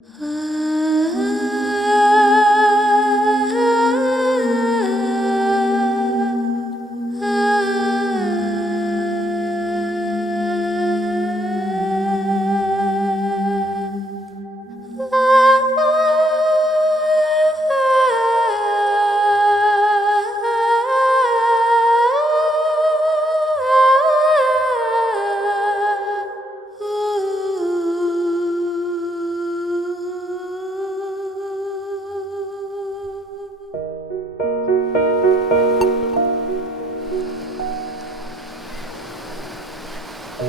Huh?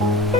아